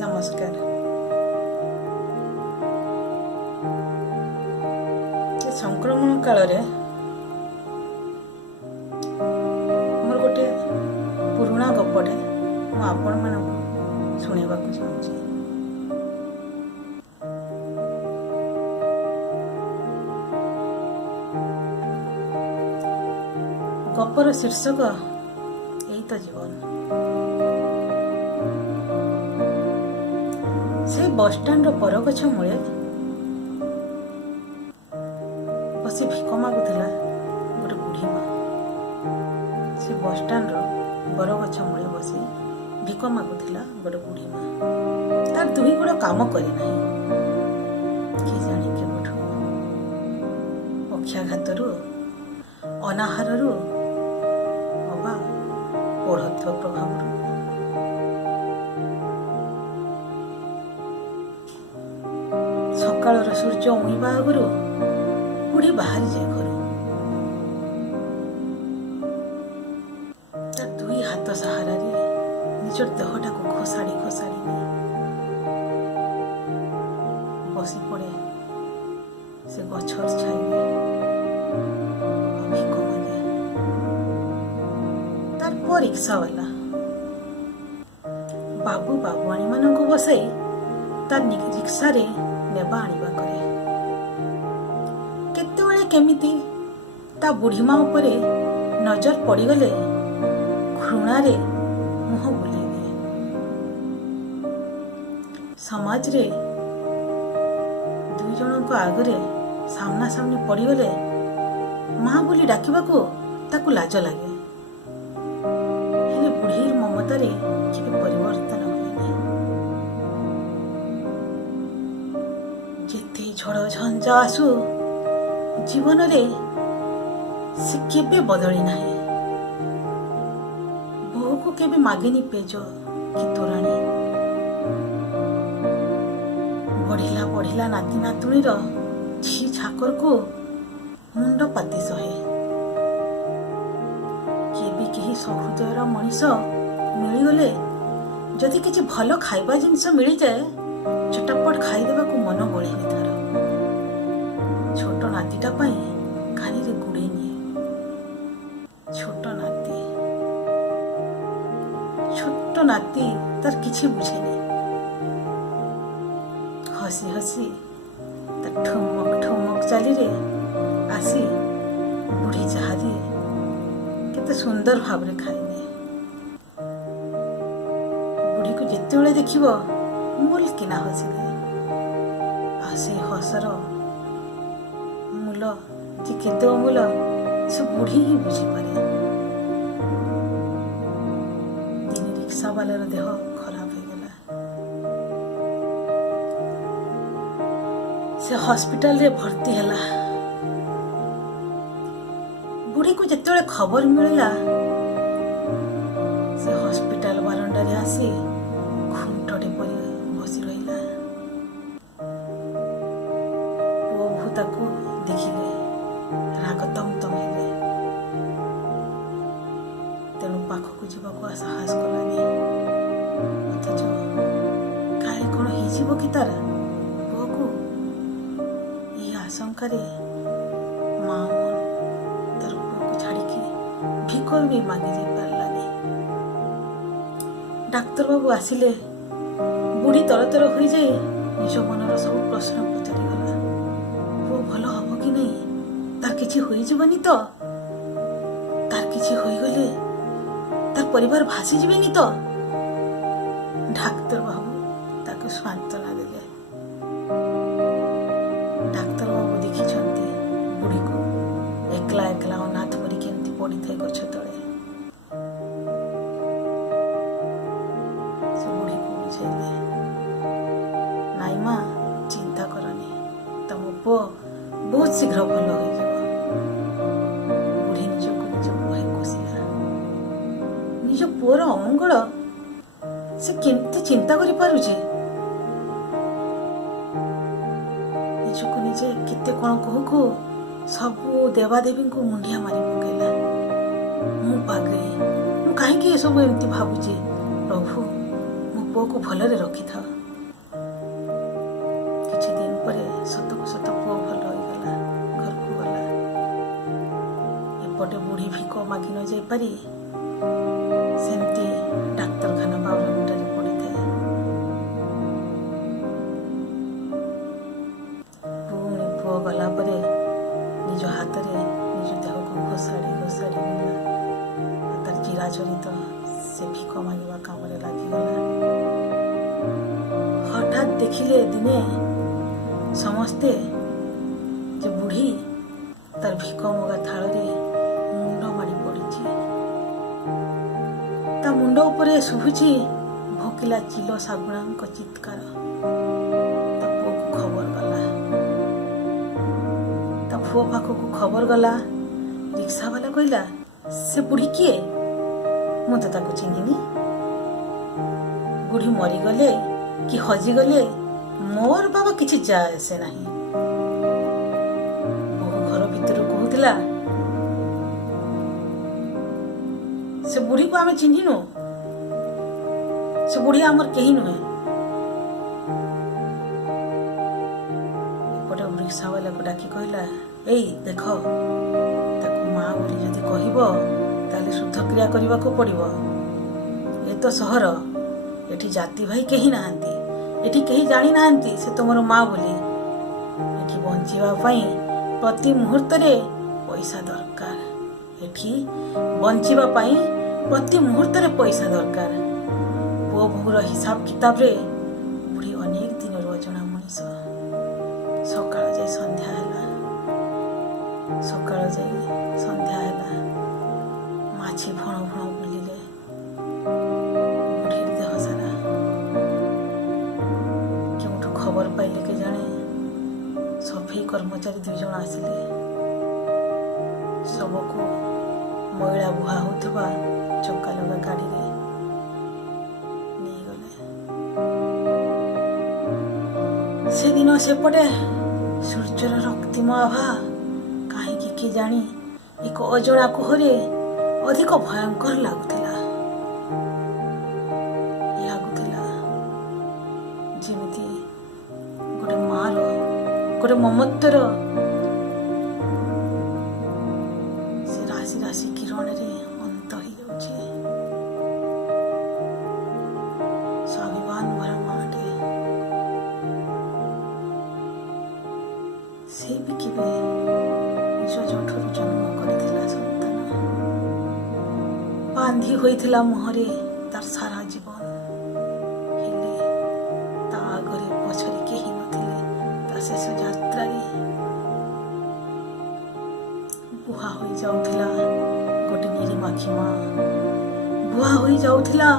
ନମସ୍କାର। ଏ ସଂକ୍ରମଣ କାଳରେ ମୋର ଗୋଟେ ପୁରୁଣା ଗପଟେ ମୁଁ ଆପଣମାନଙ୍କୁ ଶୁଣାଇବାକୁ ଚାହୁଁଛି। ଗପର ଶୀର୍ଷକ ଏଇ ତ ଜୀବନ। ସେଇ ବସଷ୍ଟାଣ୍ଡର ବରଗଛ ମୂଳେ ବସି ଭିକ ମାଗୁଥିଲା ଗୋଟେ ବୁଢ଼ୀ ମା। ସେ ବସଷ୍ଟାଣ୍ଡର ବରଗଛ ମୂଳେ ବସି ଭିକ ମାଗୁଥିଲା ଗୋଟେ ବୁଢ଼ୀ ମା। ତାର ଦୁଇ ଗୋଡ଼ କାମ କରି ନାହିଁ। କିଏ ଜାଣି କେବେଠୁ ପକ୍ଷାଘାତରୁ, ଅନାହାରରୁ ଅବା ପଢ଼ତ୍ୱ ପ୍ରଭାବରୁ। ସକାଳର ସୂର୍ଯ୍ୟ ଉଇଁବା ଆଗରୁ ବୁଢ଼ୀ ବାହାରିଯାଏ ଘରୁ। ତା ଦୁଇ ହାତ ସାହାରାରେ ନିଜର ଦେହଟାକୁ ଖୋସାଡ଼ି ଖୋସାଡ଼ି ନିଏ। ବସି ପଡ଼େ ସେ ଗଛର ଛାଇରେ, ଭିକ ମାଗେ। ତାର ପୁଅ ରିକ୍ସାବାଲା ବାବୁ ବାବୁଆଣୀ ମାନଙ୍କୁ ବସାଇ ତା ରିକ୍ସାରେ ନେବା ଆଣିବା କରେ। କେତେବେଳେ କେମିତି ତା ବୁଢ଼ୀମା ଉପରେ ନଜର ପଡ଼ିଗଲେ ଘୃଣାରେ ମୁହଁ ବୁଲେଇ ଦିଏ। ସମାଜରେ ଦୁଇ ଜଣଙ୍କ ଆଗରେ ସାମ୍ନା ସାମ୍ନି ପଡ଼ିଗଲେ ମା ବୋଲି ଡାକିବାକୁ ତାକୁ ଲାଜ ଲାଗେ। ହେଲେ ବୁଢ଼ୀର ମମତାରେ କେବେ ପରିବର୍ତ୍ତନ ହୁଏନି। ଯେତେ ଝଡ଼ ଝଞ୍ଜା ଆସୁ ଜୀବନରେ ସେ କେବେ ବଦଳି ନାହିଁ। ବୋହୂକୁ କେବେ ମାଗିନି ପେଜ କି ତୋରାଣୀ। ବଢିଲା ବଢିଲା ନାତି ନାତୁଣୀର ଝି ଝାକରକୁ ମୁଣ୍ଡ ପାତି ସହେ। କେବେ କେହି ସହୃଦୟର ମଣିଷ ମିଳିଗଲେ ଯଦି କିଛି ଭଲ ଖାଇବା ଜିନିଷ ମିଳିଯାଏ ଚଟାପଟ ଖାଇଦେବାକୁ ମନ ବଳେନି ତାର। ଛୋଟ ନାତିଟା ପାଇଁ କାନିରେ ଗୁଡ଼େଇ ନିଏ। ଛୋଟ ନାତି ତାର କିଛି ବୁଝେନି। ହସି ହସି ତା ଠୁମକ ଠୁମକ ଚାଲିରେ ଆସି ବୁଢ଼ୀ ଯାହା ଦିଏ କେତେ ସୁନ୍ଦର ଭାବରେ ଖାଇନିଏ। ବୁଢ଼ୀକୁ ଯେତେବେଳେ ଦେଖିବ ମୁଲକିନା ହସିଦିଏ। ଆଉ ସେଇ ହସର ମୂଲ ଯେ କେତେ ଅମୂଲ ସେ ବୁଢ଼ୀ ହିଁ ବୁଝିପାରେ। ଦିନେ ରିକ୍ସାବାଲାର ଦେହ ଖରାପ ହେଇଗଲା। ସେ ହସ୍ପିଟାଲରେ ଭର୍ତ୍ତି ହେଲା। ବୁଢ଼ୀକୁ ଯେତେବେଳେ ଖବର ମିଳିଲା ସେ ହସ୍ପିଟାଲ ବାରଣ୍ଡାରେ ଆସି ଘୁଣ୍ଟଟେ ପରି ବସି ରହିଲା। ପୁଅ ବୋହୂ ତାକୁ ଦେଖିଲେ ରାଗ ତମ ହେଲେ। ତେଣୁ ପାଖକୁ ଯିବାକୁ ସାହସ କଲାନି। ଅଥଚ କାଳେ କଣ ହେଇଯିବ କି ତାର ପୁଅକୁ, ଏହି ଆଶଙ୍କାରେ ମା ତାର ପୁଅକୁ ଛାଡ଼ିକି ଭିକ ବି ମାଗି ଯାଇ ପାରିଲାନି। ଡାକ୍ତର ବାବୁ ଆସିଲେ। ବୁଢ଼ୀ ତରତର ହୋଇଯାଇ ନିଜ ମନର ସବୁ ପ୍ରଶ୍ନ ପଚାରିଗଲା। ପୁଅ ଭଲ ହବ କି ନାହିଁ? ତାର କିଛି ହୋଇଯିବନି ତ? ତାର କିଛି ହୋଇଗଲେ ତାର ପରିବାର ଭାସିଯିବେନି ତ? ଡାକ୍ତର ବାବୁ ତାକୁ ସାନ୍ତ୍ୱନା ଦେଲେ। ଡାକ୍ତର ବାବୁ ଦେଖିଛନ୍ତି ବୁଢ଼ୀକୁ ଏକଲା ଏକଲା ଅନାଥ ପରି କେମିତି ପଡ଼ିଥାଏ ଗଛ ତଳେ। ସେ ବୁଢ଼ୀକୁ ବୁଝେଇଲେ, ନାଇଁ ମା, ଚିନ୍ତା କରନି, ତମ ପୁଅ ବହୁତ ଶୀଘ୍ର ଭଲ ହୋଇଯିବ। ବୁଢ଼ୀ ନିଜକୁ ନିଜ ବହେ କୋସିଲା। ନିଜ ପୁଅର ଅମଙ୍ଗଳ ସେ କେମିତି ଚିନ୍ତା କରିପାରୁଛି। ନିଜକୁ ନିଜେ କେତେ କଣ କହୁ କହୁ ସବୁ ଦେବାଦେବୀଙ୍କୁ ମୁଣ୍ଡିଆ ମାରି ପକେଇଲା। ମୁଁ ପାଗଳି, ମୁଁ କାହିଁକି ଏସବୁ ଏମିତି ଭାବୁଛି? ପ୍ରଭୁ, ମୋ ପୁଅକୁ ଭଲରେ ରଖିଥାଅ। କିଛି ଦିନ ପରେ ସତକୁ ସତ ପୁଅ ଭଲ ହୋଇଗଲା, ଘରକୁ ଗଲା। ଏପଟେ ବୁଢ଼ୀ ଭିକ ମାଗି ନ ଯାଇପାରି ସେମିତି ଡାକ୍ତରଖାନା ବାଉଳାମୁଣ୍ଡାରେ ପଡ଼ିଥାଏ। ପୁଣି ପୁଅ ଗଲା ପରେ ନିଜ ହାତରେ ନିଜ ଦେହକୁ ଘୋଷାଡ଼ି ଘୋଷାଡ଼ି ଗଲା। ତାର ଚିରାଚରିତ ସେ ଭିକ ମାଗିବା କାମରେ ଲାଗିଗଲା। ହଠାତ୍ ଦେଖିଲେ ଦିନେ ସମସ୍ତେ ଯେ ବୁଢ଼ୀ ତାର ଭିକ ମଗା ଥାଳରେ ମୁଣ୍ଡ ମାଡ଼ି ପଡ଼ିଛି। ତା ମୁଣ୍ଡ ଉପରେ ଶୁଭୁଛି ଭୋକିଲା ଚିଲ ଶାଗୁଣାଙ୍କ ଚିତ୍କାର। ତା ପୁଅକୁ ଖବର ଗଲା। ତା ପୁଅ ପାଖକୁ ଖବର ଗଲା। ରିକ୍ସାବାଲା କହିଲା, ସେ ବୁଢ଼ୀ କିଏ? ମୁଁ ତ ତାକୁ ଚିହ୍ନିନି। ବୁଢ଼ୀ ମରିଗଲେ କି ହଜିଗଲେ ମୋର ବାବା କିଛି ଯା ଆସେ ନାହିଁ। ବୋହୂ ଘର ଭିତରୁ କହୁଥିଲା, ସେ ବୁଢ଼ୀକୁ ଆମେ ଚିହ୍ନିନୁ, ସେ ବୁଢ଼ୀ ଆମର କେହି ନୁହେଁ। ଏପଟେ ରିକ୍ସାବାଲାକୁ ଡାକି କହିଲା, ଏଇ ଦେଖ, ତାକୁ ମା ବୋଲି ଯଦି କହିବ ତାହେଲେ ଶୁଦ୍ଧକ୍ରିୟା କରିବାକୁ ପଡ଼ିବ। ଏ ତ ସହର, ଏଠି ଜାତି ଭାଇ କେହି ନାହାନ୍ତି। ଏଠି କେହି ଜାଣିନାହାନ୍ତି ସେ ତୁମର ମା ବୋଲି। ଏଠି ବଞ୍ଚିବା ପାଇଁ ପ୍ରତି ମୁହୂର୍ତ୍ତରେ ପଇସା ଦରକାର। ଏଠି ବଞ୍ଚିବା ପାଇଁ ପ୍ରତି ମୁହୂର୍ତ୍ତରେ ପଇସା ଦରକାର। ପୁଅ ବୋହୂର ହିସାବ କିତାବରେ ବୁଢ଼ୀ ଅନେକ ଦିନରୁ ଅଜଣା ମଣିଷ। ସକାଳ ଯାଇ ସନ୍ଧ୍ୟା ହେଲା, ସକାଳ ଯାଇ ସନ୍ଧ୍ୟା ହେଲା। ମାଛି ଭଣ ଭଣ ବୁଲିଲେ ବୁଢ଼ୀର ଦେହ ସାରା। କେଉଁଠୁ ଖବର ପାଇଲେ କେଜାଣି ସଫେଇ କର୍ମଚାରୀ 2 ଜଣ ଆସିଲେ। ଶବକୁ ମଇଳା ବୁହା ହେଉଥିବା ଚକା ଲଗା ଗାଡ଼ିରେ ନେଇଗଲେ। ସେଦିନ ସେପଟେ ସୂର୍ଯ୍ୟର ରକ୍ତିମ ଆଭା କାହିଁକି କେଜାଣି ଏକ ଅଜଣା କୋହରେ ଅଧିକ ଭୟଙ୍କର ଲାଗୁଥିଲା। ଯେମିତି ଗୋଟେ ମାର ଗୋଟେ ମମତ୍ୱର ସେ ରାଶି ରାଶି କିରଣରେ ଅନ୍ତ ହେଇଯାଉଛି। ସ୍ୱାଭିମାନ ଭରା ମାଟେ, ସେ ବି କେବେ ନିଜ ଜଠରୁ ଜନ୍ମ କରିଥିଲା ସନ୍ତାନ। ବାନ୍ଧି ହୋଇଥିଲା ମୁହଁରେ ତାର ସାରା ଜୀବନ। ହେଲେ ତା ଆଗରେ ପଛରେ କେହି ନଥିଲେ। ତା ଶେଷ ଯାତ୍ରାରେ ବୁହା ହୋଇଯାଉଥିଲା ଗୋଟେ ନିରିମାଖି ମା। ବୁହା ହୋଇଯାଉଥିଲା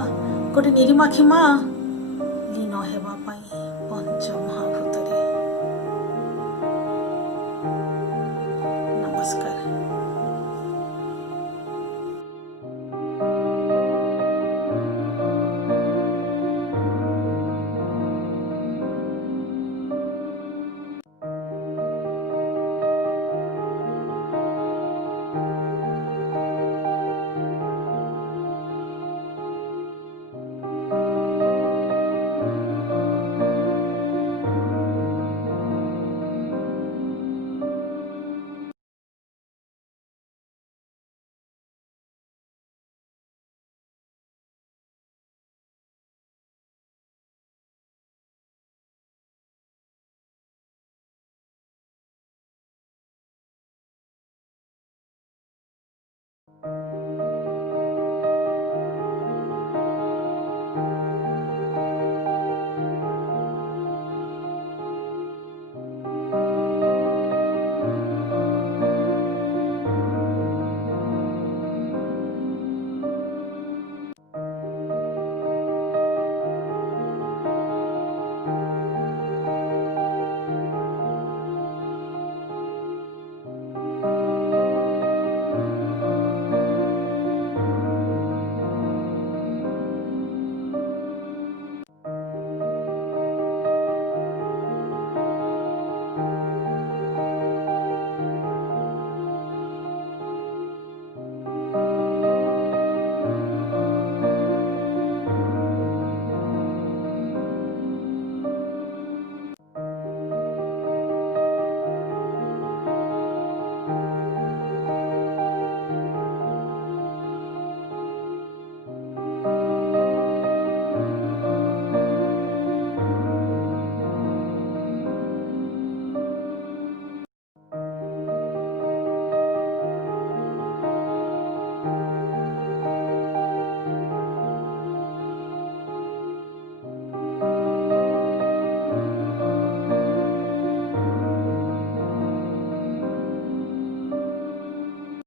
ଗୋଟେ ନିରିମାଖି ମା ଲୀନ ହେବା ପାଇଁ ପଞ୍ଚମ